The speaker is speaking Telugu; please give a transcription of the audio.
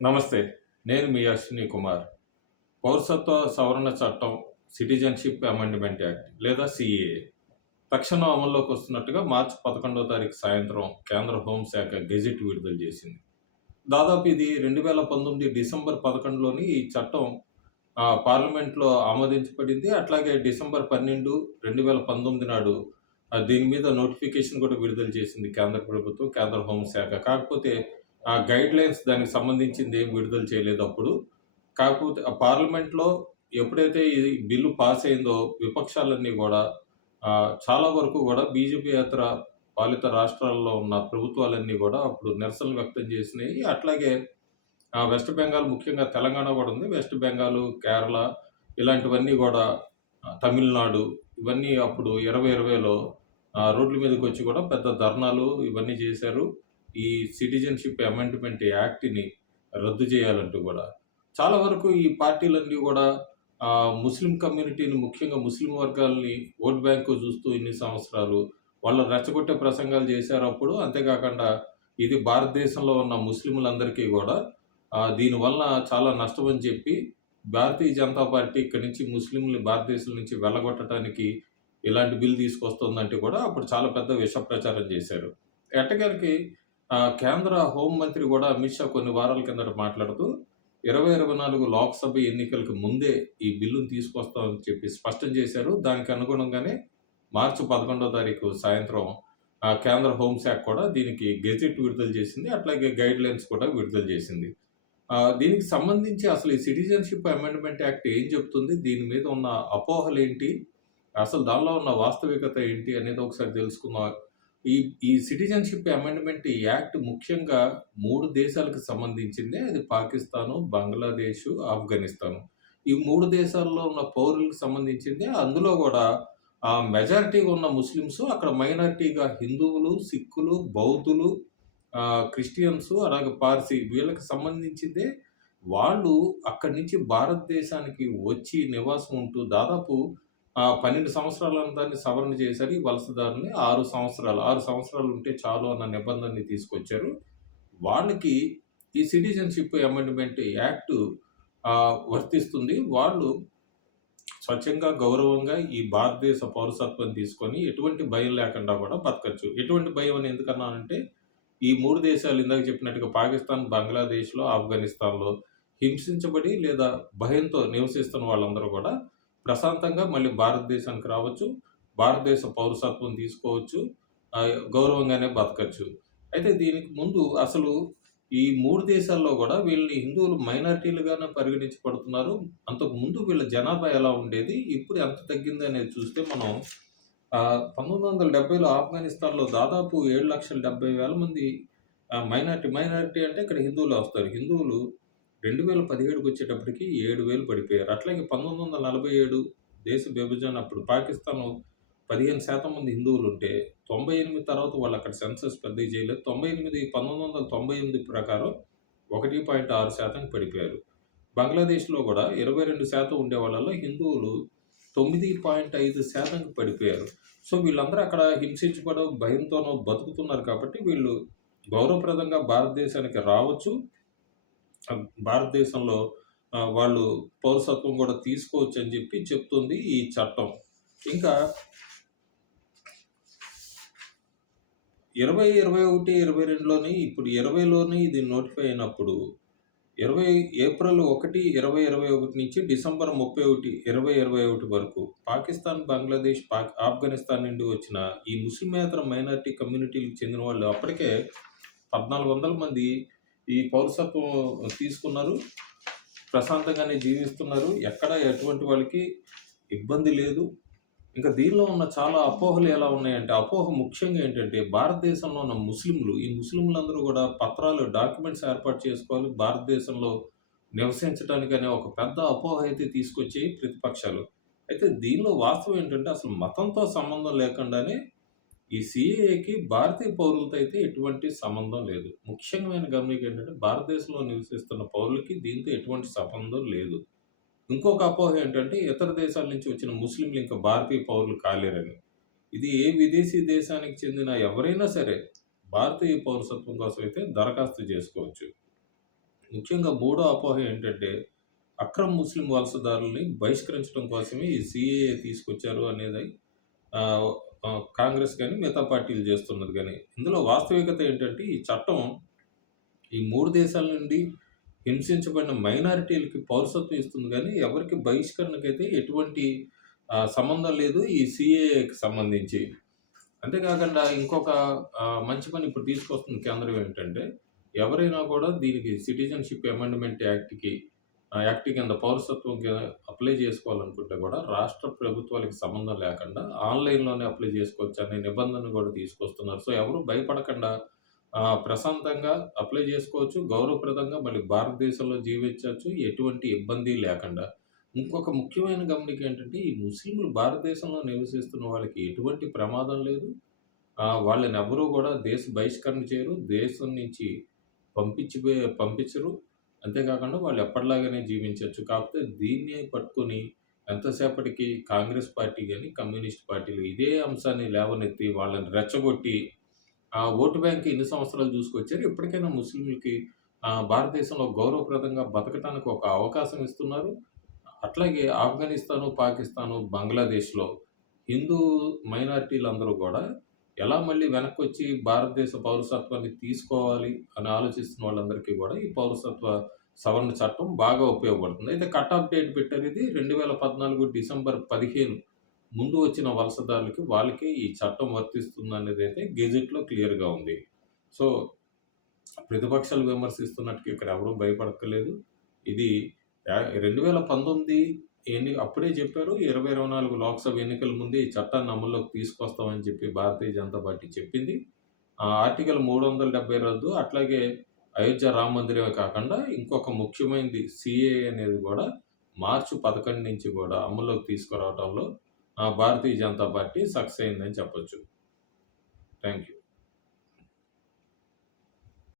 నమస్తే. నేను మీ అశ్విని కుమార్. పౌరసత్వ సవరణ చట్టం సిటిజన్‌షిప్ అమెండ్మెంట్ యాక్ట్ లేదా సీఏఏ తక్షణం అమల్లోకి వస్తున్నట్టుగా మార్చి 11వ తారీఖు సాయంత్రం కేంద్ర హోంశాఖ గెజిట్ విడుదల చేసింది. దాదాపు ఇది 2019 డిసెంబర్ 11లోని ఈ చట్టం పార్లమెంట్‌లో ఆమోదించబడింది. అట్లాగే డిసెంబర్ 12, 2019 నాడు దీని మీద నోటిఫికేషన్ కూడా విడుదల చేసింది కేంద్ర ప్రభుత్వం, కేంద్ర హోంశాఖ. కాకపోతే ఆ గైడ్‌లైన్స్ దానికి సంబంధించింది ఏం విడుదల చేయలేదు అప్పుడు. కాకపోతే ఆ పార్లమెంట్‌లో ఎప్పుడైతే ఈ బిల్లు పాస్ అయిందో విపక్షాలన్నీ గూడా చాలా వరకు గూడా బీజేపీయేతర పాలిత రాష్ట్రాల్లో ఉన్న ప్రభుత్వాలన్నీ గూడా అప్పుడు నిరసనలు వ్యక్తం చేసినాయి. అట్లాగే వెస్ట్ బెంగాల్, ముఖ్యంగా తెలంగాణ గూడా ఉంది. వెస్ట్ బెంగాలు, కేరళ ఇలాంటివన్నీ గూడా, తమిళనాడు ఇవన్నీ అప్పుడు 2020లో రోడ్ల మీదకొచ్చి గూడా పెద్ద ధర్నాలు ఇవన్నీ చేశారు. ఈ సిటిజన్‌షిప్ అమెండ్మెంట్ యాక్ట్‌ని రద్దు చేయాలంటూ గూడా. చాలా వరకు ఈ పార్టీలన్నీ గూడా ముస్లిం కమ్యూనిటీని, ముఖ్యంగా ముస్లిం వర్గాల్ని ఓట్ బ్యాంకు చూస్తూ ఇన్ని సంవత్సరాలు వాళ్ళని రెచ్చగొట్టే ప్రసంగాలు చేశారప్పుడు. అంతేకాకుండా ఇది భారతదేశంలో ఉన్న ముస్లింలందరికీ గూడా దీనివల్ల చాలా నష్టమని చెప్పి భారతీయ జనతా పార్టీ ఇక్కడి నుంచి ముస్లింలని భారతదేశం నుంచి వెళ్ళగొట్టడానికి ఇలాంటి బిల్ తీసుకొస్తుందంటే కూడా అప్పుడు చాలా పెద్ద విష ప్రచారం చేశారు. ఎట్టకేలకి కేంద్ర హోం మంత్రి గూడా అమిత్ షా కొన్ని వారాల కిందట మాట్లాడుతూ 2024 లోక్‌సభ ఎన్నికలకు ముందే ఈ బిల్లును తీసుకొస్తామని చెప్పి స్పష్టం చేశారు. దానికి అనుగుణంగానే మార్చి 11వ తారీఖు సాయంత్రం కేంద్ర హోంశాఖ కూడా దీనికి గెజిట్ విడుదల చేసింది. అట్లాగే గైడ్‌లైన్స్ కూడా విడుదల చేసింది. దీనికి సంబంధించి అసలు ఈ సిటిజన్‌షిప్ అమెండ్మెంట్ యాక్ట్ ఏం చెప్తుంది? దీని మీద ఉన్న అపోహలేంటి? అసలు దానిలో ఉన్న వాస్తవికత ఏంటి అనేది ఒకసారి తెలుసుకుందాం. ఈ ఈ సిటిజన్‌షిప్ అమెండ్మెంట్ యాక్ట్ ముఖ్యంగా 3 దేశాలకు సంబంధించిందే. అది పాకిస్తాను, బంగ్లాదేశు, ఆఫ్ఘనిస్తాను. ఈ 3 దేశాల్లో ఉన్న పౌరులకు సంబంధించిందే. అందులో గూడా మెజారిటీగా ఉన్న ముస్లిమ్సు, అక్కడ మైనారిటీగా హిందువులు, సిక్కులు, బౌద్ధులు, క్రిస్టియన్సు, అలాగే పార్సీ వీళ్ళకి సంబంధించిందే. వాళ్ళు అక్కడి నుంచి భారతదేశానికి వచ్చి నివాసం ఉంటూ దాదాపు 12 సంవత్సరాలను దాన్ని సవరణ చేశారు. ఈ వలసదారుల్ని 6 సంవత్సరాలు ఉంటే చాలు అన్న నిబంధనని తీసుకొచ్చారు. వాళ్ళకి ఈ సిటిజన్‌షిప్ అమెండ్మెంట్ యాక్ట్ వర్తిస్తుంది. వాళ్ళు స్వచ్ఛంగా, గౌరవంగా ఈ భారతదేశ పౌరసత్వం తీసుకొని ఎటువంటి భయం లేకుండా కూడా బతకచ్చు. ఎటువంటి భయం అని ఎందుకన్నానంటే, ఈ 3 దేశాలు ఇందాక చెప్పినట్టుగా పాకిస్తాన్, బంగ్లాదేశ్‌లో, ఆఫ్ఘనిస్తాన్‌లో హింసించబడి లేదా భయంతో నివసిస్తున్న వాళ్ళందరూ గూడా ప్రశాంతంగా మళ్ళీ భారతదేశానికి రావచ్చు. భారతదేశ పౌరసత్వం తీసుకోవచ్చు. గౌరవంగానే బతకచ్చు. అయితే దీనికి ముందు అసలు ఈ 3 దేశాల్లో గూడా వీళ్ళని హిందువులు మైనారిటీలుగానే పరిగణించబడుతున్నారు. అంతకుముందు వీళ్ళ జనాభా ఎలా ఉండేది? ఇప్పుడు ఎంత తగ్గిందనేది చూస్తే మనం 1970లో ఆఫ్ఘనిస్తాన్‌లో దాదాపు 7,70,000 మంది మైనారిటీ అంటే ఇక్కడ హిందువులే వస్తారు. హిందువులు 2017కొచ్చేటప్పటికి 7,000 పడిపోయారు. అట్లాగే 1947 దేశ విభజన అప్పుడు పాకిస్తాను 15% మంది హిందువులుంటే 98 తర్వాత వాళ్ళక్కడ సెన్సస్ పెద్దగా చేయలేదు. 1998 ప్రకారం 1.6%కి పడిపోయారు. బంగ్లాదేశ్‌లో గూడా 22% ఉండేవాళ్ళలో హిందువులు 9.5%కి పడిపోయారు. సో, వీళ్ళందరూ అక్కడ హింసించబడో, భయంతోనో బతుకుతున్నారు కాబట్టి వీళ్ళు గౌరవప్రదంగా భారతదేశానికి రావచ్చు. భారతదేశంలో వాళ్ళు పౌరసత్వం గూడా తీసుకోవచ్చని చెప్పి చెప్తుంది ఈ చట్టం. ఇంకా 2021, 22లోని ఇప్పుడు 20లోని ఇది నోటిఫై అయినప్పుడు 20 ఏప్రిల్ 1, 2021 నుంచి డిసెంబర్ 31, 2021 వరకు పాకిస్తాన్, బంగ్లాదేశ్, ఆఫ్ఘనిస్తాన్ నుండి వచ్చిన ఈ ముస్లిమేతర మైనారిటీ కమ్యూనిటీలకు చెందిన వాళ్ళు అప్పటికే 1,400 మంది ఈ పౌరసత్వం తీసుకున్నారు. ప్రశాంతంగానే జీవిస్తున్నారు. ఎక్కడ ఎటువంటి వాళ్ళకి ఇబ్బంది లేదు. ఇంకా దీనిలో ఉన్న చాలా అపోహలు ఎలా ఉన్నాయంటే, అపోహ ముఖ్యంగా ఏంటంటే భారతదేశంలో ఉన్న ముస్లింలు, ఈ ముస్లింలందరూ గూడా పత్రాలు, డాక్యుమెంట్స్ ఏర్పాటు చేసుకోవాలి. భారతదేశంలో నివసించటానికనే ఒక పెద్ద అపోహ అయితే తీసుకొచ్చాయి ప్రతిపక్షాలు. అయితే దీనిలో వాస్తవం ఏంటంటే అసలు మతంతో సంబంధం లేకుండానే ఈ సీఏఏకి భారతీయ పౌరులతో అయితే ఎటువంటి సంబంధం లేదు. ముఖ్యమైన గమనిక ఏంటంటే భారతదేశంలో నివసిస్తున్న పౌరులకి దీంతో ఎటువంటి సంబంధం లేదు. ఇంకొక అపోహ ఏంటంటే ఇతర దేశాల నుంచి వచ్చిన ముస్లింలు ఇంకా భారతీయ పౌరులు కాలేరని. ఇది ఏ విదేశీ దేశానికి చెందిన ఎవరైనా సరే భారతీయ పౌరసత్వం కోసం అయితే దరఖాస్తు చేసుకోవచ్చు. ముఖ్యంగా మూడో అపోహ ఏంటంటే, అక్రమ ముస్లిం వలసదారుల్ని బహిష్కరించడం కోసమే ఈ సీఏఏ తీసుకొచ్చారు అనేది ఆహ్, కాంగ్రెస్ గాని, మిగతా పార్టీలు చేస్తున్నది గాని. ఇందులో వాస్తవికత ఏంటంటే, ఈ చట్టం ఈ 3 దేశాల నుండి హింసించబడిన మైనారిటీలకి పౌరసత్వం ఇస్తుంది గానీ, ఎవరికీ బహిష్కరణకైతే ఎటువంటి సంబంధం లేదు ఈ సీఏఏకి సంబంధించి. అంతే కాకుండా ఇంకొక మంచి పని ఇప్పుడు తీసుకొస్తున్న కేంద్రం ఏంటంటే, ఎవరైనా కూడా దీనికి సిటిజన్‌షిప్ అమెండ్‌మెంట్ యాక్ట్ కింద పౌరసత్వం అప్లై చేసుకోవాలనుకుంటే కూడా రాష్ట్ర ప్రభుత్వాలకి సంబంధం లేకుండా ఆన్‌లైన్‌లోనే అప్లై చేసుకోవచ్చనే నిబంధన కూడా తీసుకొస్తున్నారు. సో, ఎవరు భయపడకుండా ప్రశాంతంగా అప్లై చేసుకోవచ్చు. గౌరవప్రదంగా మళ్ళీ భారతదేశంలో జీవించొచ్చు. ఎటువంటి ఇబ్బంది లేకుండా. ఇంకొక ముఖ్యమైన గమనిక ఏంటంటే, ఈ ముస్లింలు భారతదేశంలో నివసిస్తున్న వాళ్ళకి ఎటువంటి ప్రమాదం లేదు. వాళ్ళనెవ్వరూ గూడా దేశ బహిష్కరణ చేయరు. దేశం నుంచి పంపించరు. అంతేకాకుండా వాళ్ళు ఎప్పటిలాగానే జీవించొచ్చు. కాకపోతే దీన్నే పట్టుకొని ఎంతసేపటికి కాంగ్రెస్ పార్టీ గాని, కమ్యూనిస్ట్ పార్టీలు ఇదే అంశాన్ని లేవనెత్తి వాళ్ళని రెచ్చగొట్టి ఓటు బ్యాంక్ ఎన్ని సంవత్సరాలు చూసుకొచ్చారు. ఇప్పటికైనా ముస్లింలకి భారతదేశంలో గౌరవప్రదంగా బతకటానికి ఒక అవకాశం ఇస్తున్నారు. అట్లాగే ఆఫ్ఘనిస్తాను, పాకిస్తాను, బంగ్లాదేశ్‌లో హిందూ మైనారిటీలందరూ గూడా ఎలా మళ్ళీ వెనక్కొచ్చి భారతదేశ పౌరసత్వాన్ని తీసుకోవాలి అని ఆలోచిస్తున్న వాళ్ళందరికీ గూడా ఈ పౌరసత్వ సవరణ చట్టం బాగా ఉపయోగపడుతుంది. అయితే కట్ ఆఫ్ డేట్ పెట్టారు ఇది 2014 డిసెంబర్ 15 ముందు వచ్చిన వలసదారులకి వాళ్ళకే ఈ చట్టం వర్తిస్తుందనేదైతే గెజెట్‌లో క్లియర్‌గా ఉంది. సో, ప్రతిపక్షాలు విమర్శిస్తున్నట్టుగా ఇక్కడ ఎవరు భయపడక్కర్లేదు. ఇది 2019 అప్పుడే చెప్పారు. 2024 లోక్‌సభ ఎన్నికల ముందే ఈ చట్టాన్ని అమల్లోకి తీసుకొస్తామని చెప్పి భారతీయ జనతా పార్టీ చెప్పింది. ఆర్టికల్ 370 రద్దు, అట్లాగే అయోధ్య రామ మందిరమే కాకుండా ఇంకొక ముఖ్యమైనది సీఏఏ అనేది గూడా మార్చి 11 నుంచి గూడా అమల్లోకి తీసుకురావటంలో భారతీయ జనతా పార్టీ సక్సెస్ అయిందని చెప్పొచ్చు. Thank you.